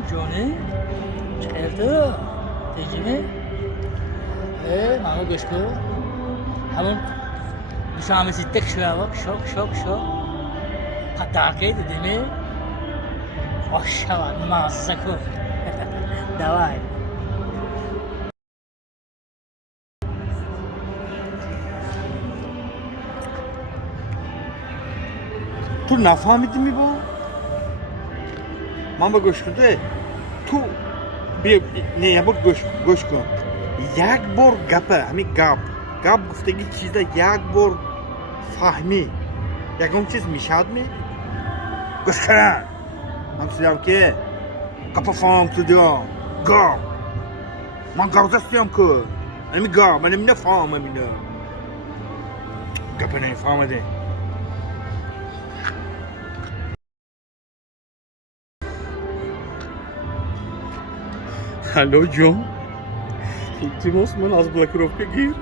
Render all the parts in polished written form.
جونی چقدر دیجیمی ماما گوش کن همون دوشامه سیتک شو قطعه دیدیمی آشوان مازه کن دوای تو نفهمیدی می با؟ من با گوش کرده تو بیا نه یه بار گوش کن یک بار گپه همین گپ گفتگی چیزا یک بار فهمی یکم چیز میشد می گوش کن من سویم که گپه فهم تو دیام گپ من گپ دستیم که همین گپ من نمی نفهم همینه گپه نفهمده الو جون التماس من از بلاکروفکا گیر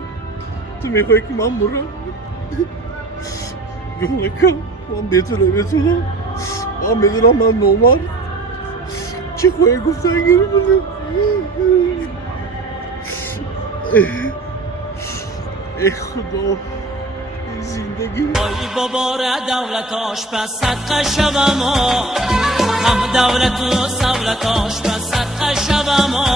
تو میخوای که من برم جون لکم من بتونم من میدونم من نومر چی خواهی گفتن گیر بوده ای خدا زندگی ای بابا را دولت آشپز صدقه شوم هم دولت و سولت آشپز صدقه شوم